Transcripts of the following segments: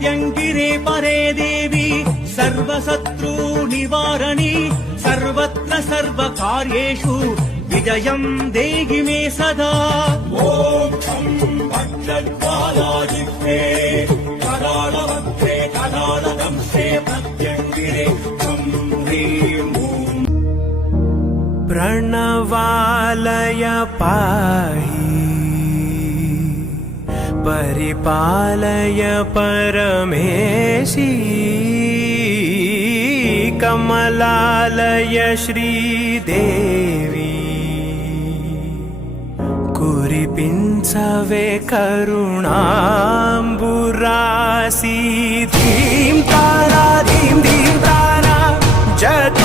என்கிறே பரே தேவி சர்வசத்ரு நிவாரணி சர்வத்ர சர்வ காரியேஷு விஜயம் தேகி மே சதா. ஓம் பக்ஷத்வாலாஜித்தே கலாளவத்தே கலாளதம்சே பிரத்யங்கிரே கம் ஹ்ரீம் प्रणवालय परिपालय परमेशी कमलालय श्रीदेवी कुरिपिञ्चवे करुणाम्बुरासी धीं तारा धीं धीं तारा जत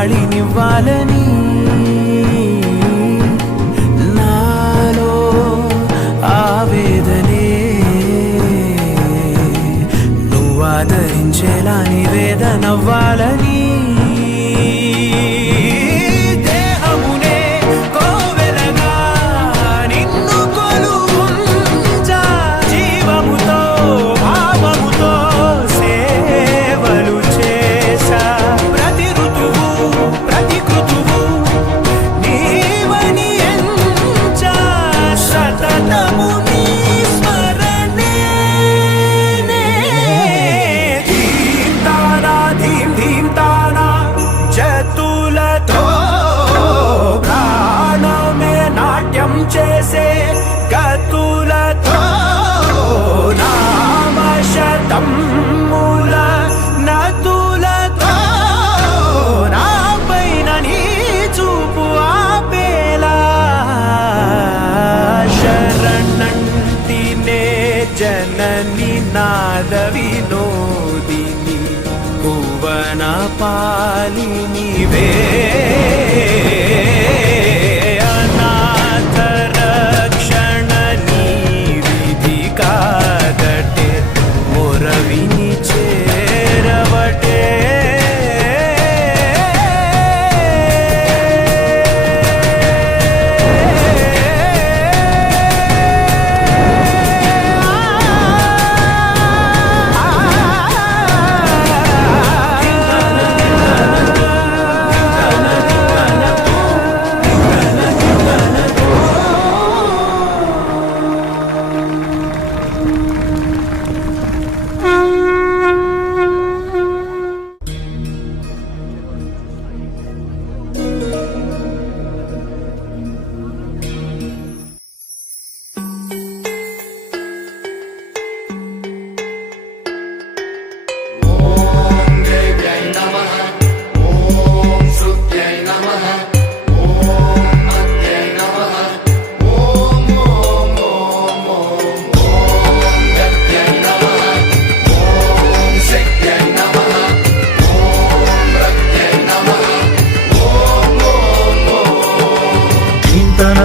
నివాళినివ్వాలని నాలో ఆవేదనే నువ్వు ఆదరించేలా నివేదనవ్వాలని పాలినివే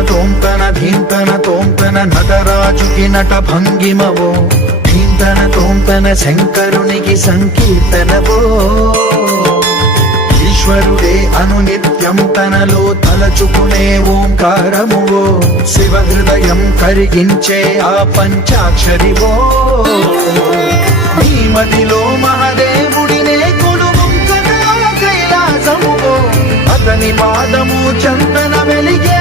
తోంతన ధీంతన తోంతన నటరాజుకి నట భంగిమవో ధీంతన తోంతన శంకరునికి సంకీర్తనవో. ఈశ్వరుడే అనునిత్యం తనలో తలచుకునే ఓంకారమువో శివ హృదయం కరిగించే ఆ పంచాక్షరివో. భీమతిలో మదిలో మహదేవుడినే కొలువుంకగా కైలాసమువో అతని పాదము చందన వెలిగే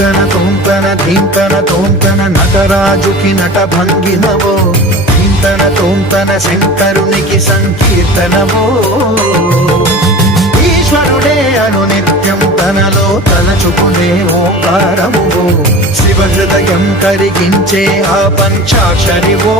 తన మంత్రం తోంతన ధీంతన తోంతన నటరాజుకి నట భంగినవో ఇంతన తోంతన శంకరునికి సంకీర్తనవో ఈశ్వరుడే అను నిత్యం తనలో తలచుకునే ఓంకారము శివ హృదయం కరిగించే ఆ పంచాక్షరివో.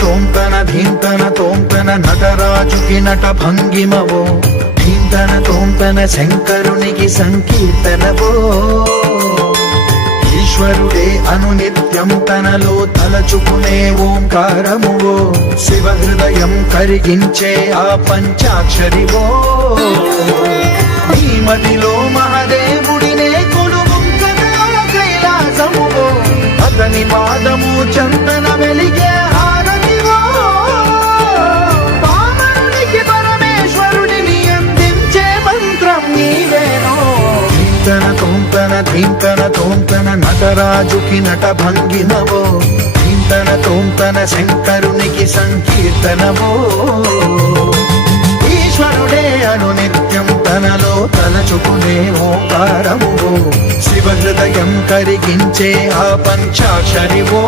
తోంతన ధీంతన తోంతన నటరాజుకి నట భంగిమవో. ధీంతన తోంతన శంకరునికి సంకీర్తనవో. ఈశ్వరుడే అను నిత్యం తనలో తలచుకునే ఓంకారమువో. శివ హృదయం కరిగించే ఆ పంచాక్షరివో. నీ మదిలో మహదేవుడినే కొలువుంకగా కైలాసమువో. అతని పాదము చందన వెలిగే ధీంతన తోంతన ధీంతన తోంతన నటరాజుకి నట భంగినవో ధీంతన తోంతన శంకరునికి సంకీర్తనవో ఈశ్వరుడే అను నిత్యం తనలో తలచుకునే ఓంకారమువో శివ హృదయం కరిగించే ఆ పంచాక్షరివో.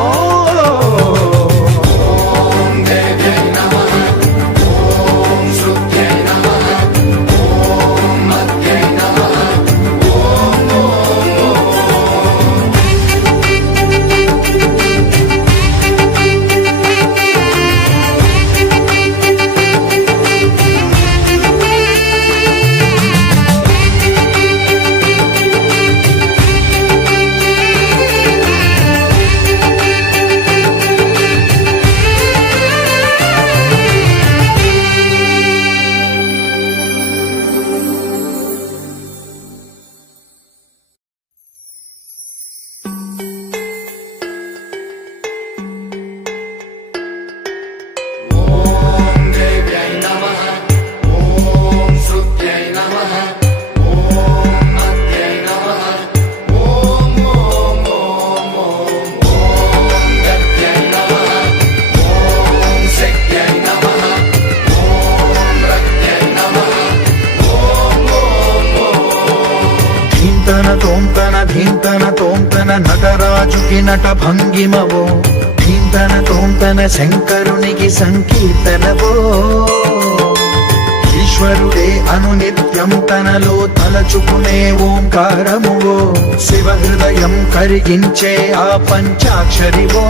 ధీంతన తోంతన ధీంతన తోంతన నటరాజుకి నట భంగిమవో. ధీంతన తోంతన శంకరునికి సంకీర్తనవో. ఈశ్వరుడే అను నిత్యం తనలో తలచుకునే ఓంకారమువో. శివ హృదయం కరిగించే ఆ పంచాక్షరివో.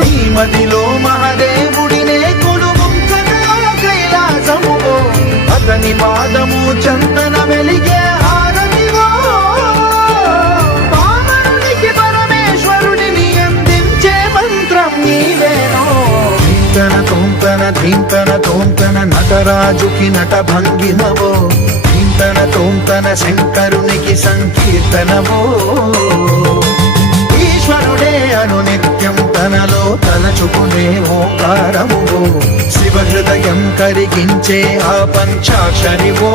నీ మదిలో మహదేవుడినే కొలువుంకగా కైలాసమువో. అతని పాదము చందన వెలిగే ధీంతన తోంతన నటరాజుకి నట భంగినవో ధీంతన తోంతన శంకరునికి సంకీర్తనవో. ఈశ్వరుడే అను నిత్యం తనలో తలచుకునే ఓంకారము శివ హృదయం కరిగించే ఆ పంచాక్షరివో.